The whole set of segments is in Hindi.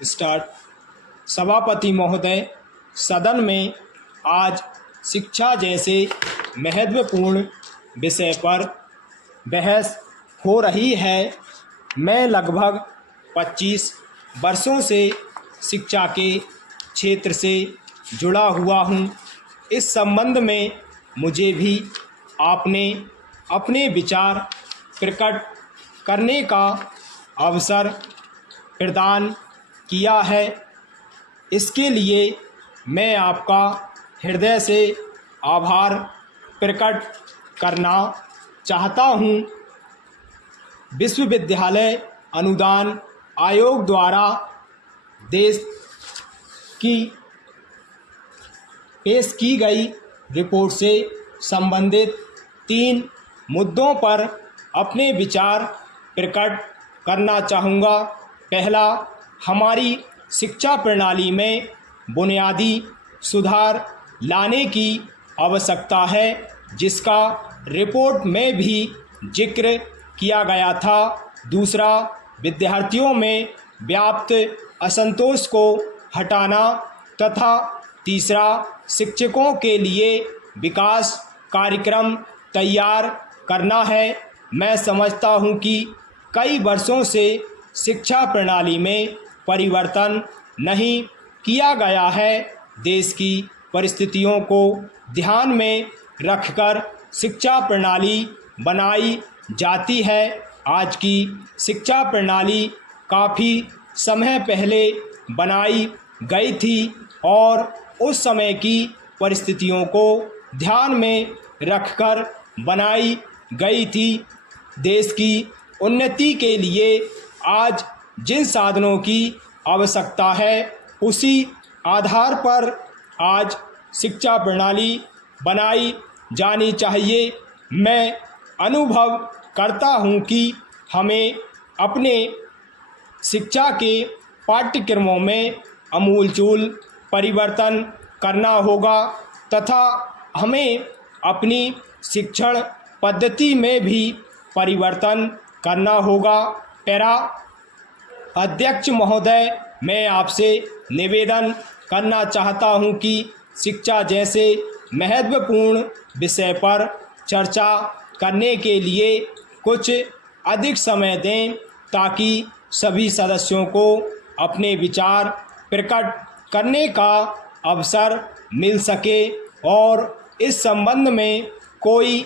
स्टार्ट। सभापति महोदय, सदन में आज शिक्षा जैसे महत्वपूर्ण विषय पर बहस हो रही है। मैं लगभग 25 वर्षों से शिक्षा के क्षेत्र से जुड़ा हुआ हूँ। इस संबंध में मुझे भी आपने अपने विचार प्रकट करने का अवसर प्रदान किया है। इसके लिए मैं आपका हृदय से आभार प्रकट करना चाहता हूँ। विश्वविद्यालय अनुदान आयोग द्वारा देश की पेश की गई रिपोर्ट से संबंधित 3 मुद्दों पर अपने विचार प्रकट करना चाहूँगा। पहला, हमारी शिक्षा प्रणाली में बुनियादी सुधार लाने की आवश्यकता है, जिसका रिपोर्ट में भी जिक्र किया गया था। दूसरा, विद्यार्थियों में व्याप्त असंतोष को हटाना तथा तीसरा, शिक्षकों के लिए विकास कार्यक्रम तैयार करना है। मैं समझता हूँ कि कई वर्षों से शिक्षा प्रणाली में परिवर्तन नहीं किया गया है। देश की परिस्थितियों को ध्यान में रखकर शिक्षा प्रणाली बनाई जाती है। आज की शिक्षा प्रणाली काफ़ी समय पहले बनाई गई थी और उस समय की परिस्थितियों को ध्यान में रखकर बनाई गई थी। देश की उन्नति के लिए आज जिन साधनों की आवश्यकता है, उसी आधार पर आज शिक्षा प्रणाली बनाई जानी चाहिए। मैं अनुभव करता हूँ कि हमें अपने शिक्षा के पाठ्यक्रमों में आमूलचूल परिवर्तन करना होगा तथा हमें अपनी शिक्षण पद्धति में भी परिवर्तन करना होगा। पैरा अध्यक्ष महोदय, मैं आपसे निवेदन करना चाहता हूं कि शिक्षा जैसे महत्वपूर्ण विषय पर चर्चा करने के लिए कुछ अधिक समय दें, ताकि सभी सदस्यों को अपने विचार प्रकट करने का अवसर मिल सके और इस संबंध में कोई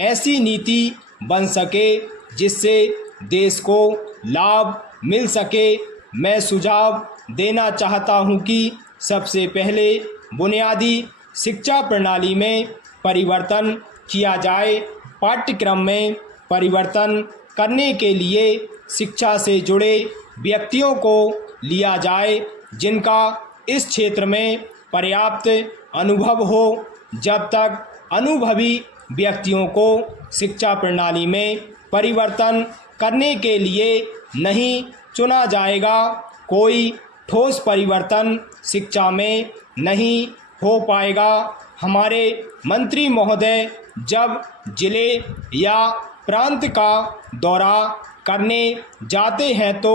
ऐसी नीति बन सके जिससे देश को लाभ मिल सके। मैं सुझाव देना चाहता हूं कि सबसे पहले बुनियादी शिक्षा प्रणाली में परिवर्तन किया जाए। पाठ्यक्रम में परिवर्तन करने के लिए शिक्षा से जुड़े व्यक्तियों को लिया जाए, जिनका इस क्षेत्र में पर्याप्त अनुभव हो। जब तक अनुभवी व्यक्तियों को शिक्षा प्रणाली में परिवर्तन करने के लिए नहीं चुना जाएगा, कोई ठोस परिवर्तन शिक्षा में नहीं हो पाएगा। हमारे मंत्री महोदय जब जिले या प्रांत का दौरा करने जाते हैं तो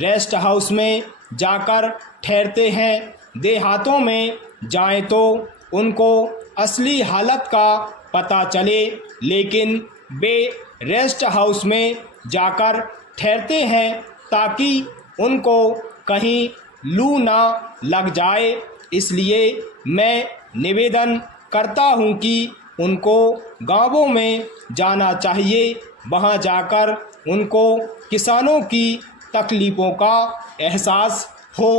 रेस्ट हाउस में जाकर ठहरते हैं। देहातों में जाएं तो उनको असली हालत का पता चले, लेकिन वे रेस्ट हाउस में जाकर ठहरते हैं ताकि उनको कहीं लू ना लग जाए। इसलिए मैं निवेदन करता हूं कि उनको गांवों में जाना चाहिए। वहां जाकर उनको किसानों की तकलीफ़ों का एहसास हो।